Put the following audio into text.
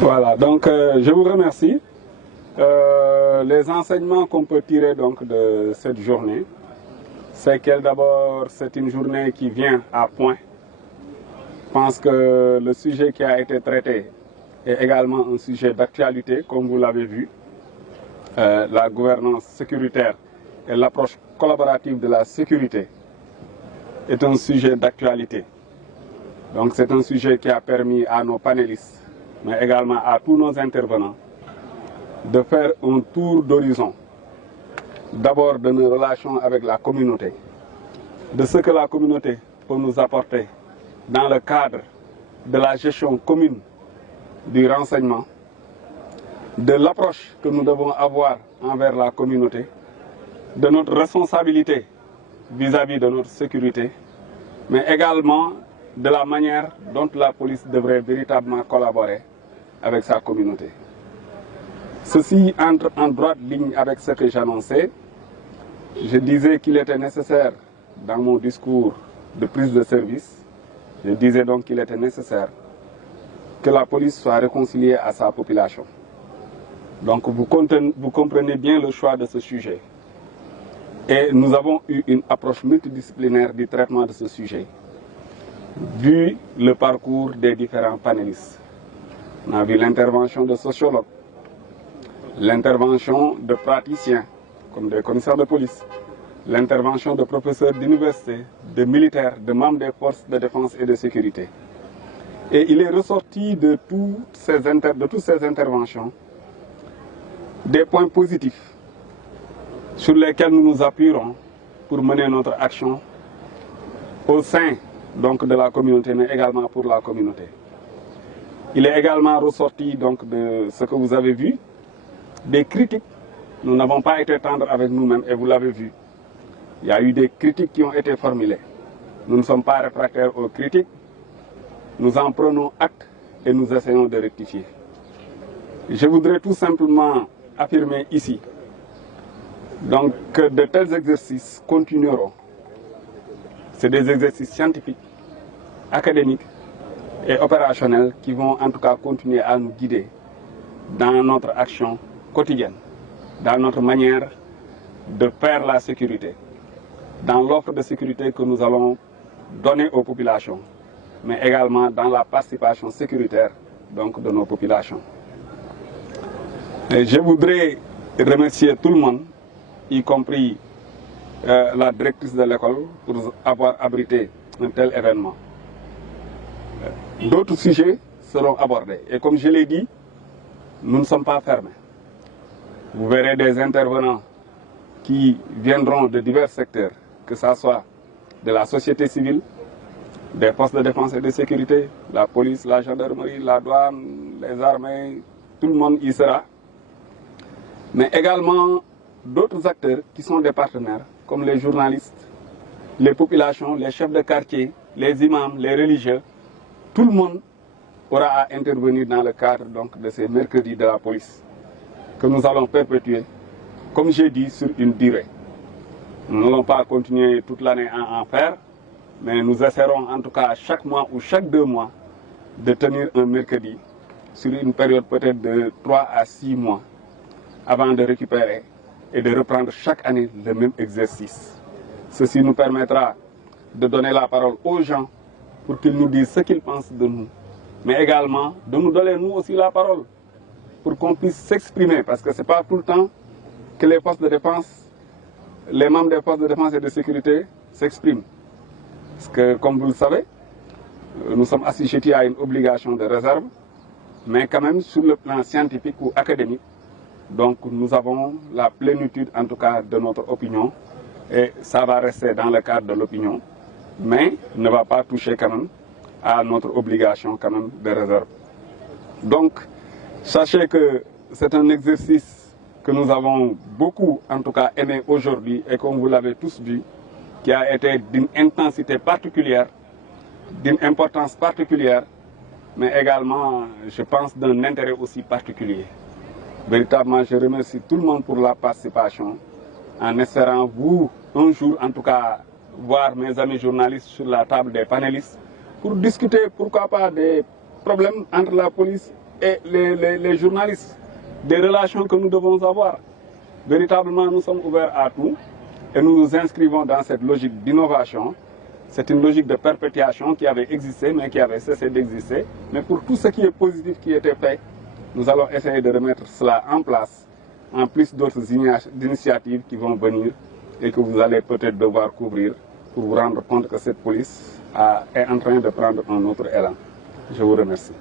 Voilà, donc je vous remercie. Les enseignements qu'on peut tirer donc de cette journée, c'est que d'abord c'est une journée qui vient à point. Je pense que le sujet qui a été traité est également un sujet d'actualité, comme vous l'avez vu. La gouvernance sécuritaire et l'approche collaborative de la sécurité est un sujet d'actualité. Donc c'est un sujet qui a permis à nos panélistes, mais également à tous nos intervenants, de faire un tour d'horizon, d'abord de nos relations avec la communauté, de ce que la communauté peut nous apporter dans le cadre de la gestion commune du renseignement, de l'approche que nous devons avoir envers la communauté, de notre responsabilité vis-à-vis de notre sécurité, mais également de la manière dont la police devrait véritablement collaborer avec sa communauté. Ceci entre en droite ligne avec ce que j'annonçais. Je disais qu'il était nécessaire, dans mon discours de prise de service, je disais donc qu'il était nécessaire que la police soit réconciliée à sa population. Donc vous comprenez bien le choix de ce sujet. Et nous avons eu une approche multidisciplinaire du traitement de ce sujet, vu le parcours des différents panélistes. On a vu l'intervention de sociologues, l'intervention de praticiens, comme des commissaires de police, l'intervention de professeurs d'université, de militaires, de membres des forces de défense et de sécurité. Et il est ressorti de toutes ces interventions des points positifs sur lesquels nous nous appuierons pour mener notre action au sein donc, de la communauté, mais également pour la communauté. Il est également ressorti donc, de ce que vous avez vu, des critiques. Nous n'avons pas été tendres avec nous-mêmes et vous l'avez vu. Il y a eu des critiques qui ont été formulées. Nous ne sommes pas réfractaires aux critiques. Nous en prenons acte et nous essayons de rectifier. Je voudrais tout simplement affirmer ici donc, que de tels exercices continueront. C'est des exercices scientifiques, académiques et opérationnels qui vont en tout cas continuer à nous guider dans notre action quotidienne, dans notre manière de faire la sécurité, dans l'offre de sécurité que nous allons donner aux populations, mais également dans la participation sécuritaire donc, de nos populations. Et je voudrais remercier tout le monde, y compris la directrice de l'école, pour avoir abrité un tel événement. D'autres sujets seront abordés. Et comme je l'ai dit, nous ne sommes pas fermés. Vous verrez des intervenants qui viendront de divers secteurs, que ce soit de la société civile, des forces de défense et de sécurité, la police, la gendarmerie, la douane, les armées, tout le monde y sera. Mais également d'autres acteurs qui sont des partenaires, comme les journalistes, les populations, les chefs de quartier, les imams, les religieux. Tout le monde aura à intervenir dans le cadre donc, de ces mercredis de la police que nous allons perpétuer, comme j'ai dit, sur une durée. Nous n'allons pas continuer toute l'année à en faire, mais nous essaierons en tout cas chaque mois ou chaque 2 mois de tenir un mercredi sur une période peut-être de 3 à 6 mois avant de récupérer et de reprendre chaque année le même exercice. Ceci nous permettra de donner la parole aux gens pour qu'ils nous disent ce qu'ils pensent de nous, mais également de nous donner nous aussi la parole pour qu'on puisse s'exprimer, parce que ce n'est pas tout le temps que les forces de défense, les membres des forces de défense et de sécurité s'expriment. Parce que, comme vous le savez, nous sommes assujettis à une obligation de réserve, mais quand même sur le plan scientifique ou académique, donc nous avons la plénitude en tout cas de notre opinion, et ça va rester dans le cadre de l'opinion, mais ne va pas toucher quand même à notre obligation quand même de réserve. Donc, sachez que c'est un exercice que nous avons beaucoup en tout cas aimé aujourd'hui, et comme vous l'avez tous vu, qui a été d'une intensité particulière, d'une importance particulière, mais également, je pense, d'un intérêt aussi particulier. Véritablement, je remercie tout le monde pour la participation, en espérant vous, un jour en tout cas, voir mes amis journalistes sur la table des panélistes, pour discuter, pourquoi pas, des problèmes entre la police et les journalistes, des relations que nous devons avoir. Véritablement, nous sommes ouverts à tout et nous nous inscrivons dans cette logique d'innovation. C'est une logique de perpétuation qui avait existé, mais qui avait cessé d'exister. Mais pour tout ce qui est positif qui était fait, nous allons essayer de remettre cela en place, en plus d'autres initiatives qui vont venir et que vous allez peut-être devoir couvrir pour vous rendre compte que cette police est en train de prendre un autre élan. Je vous remercie.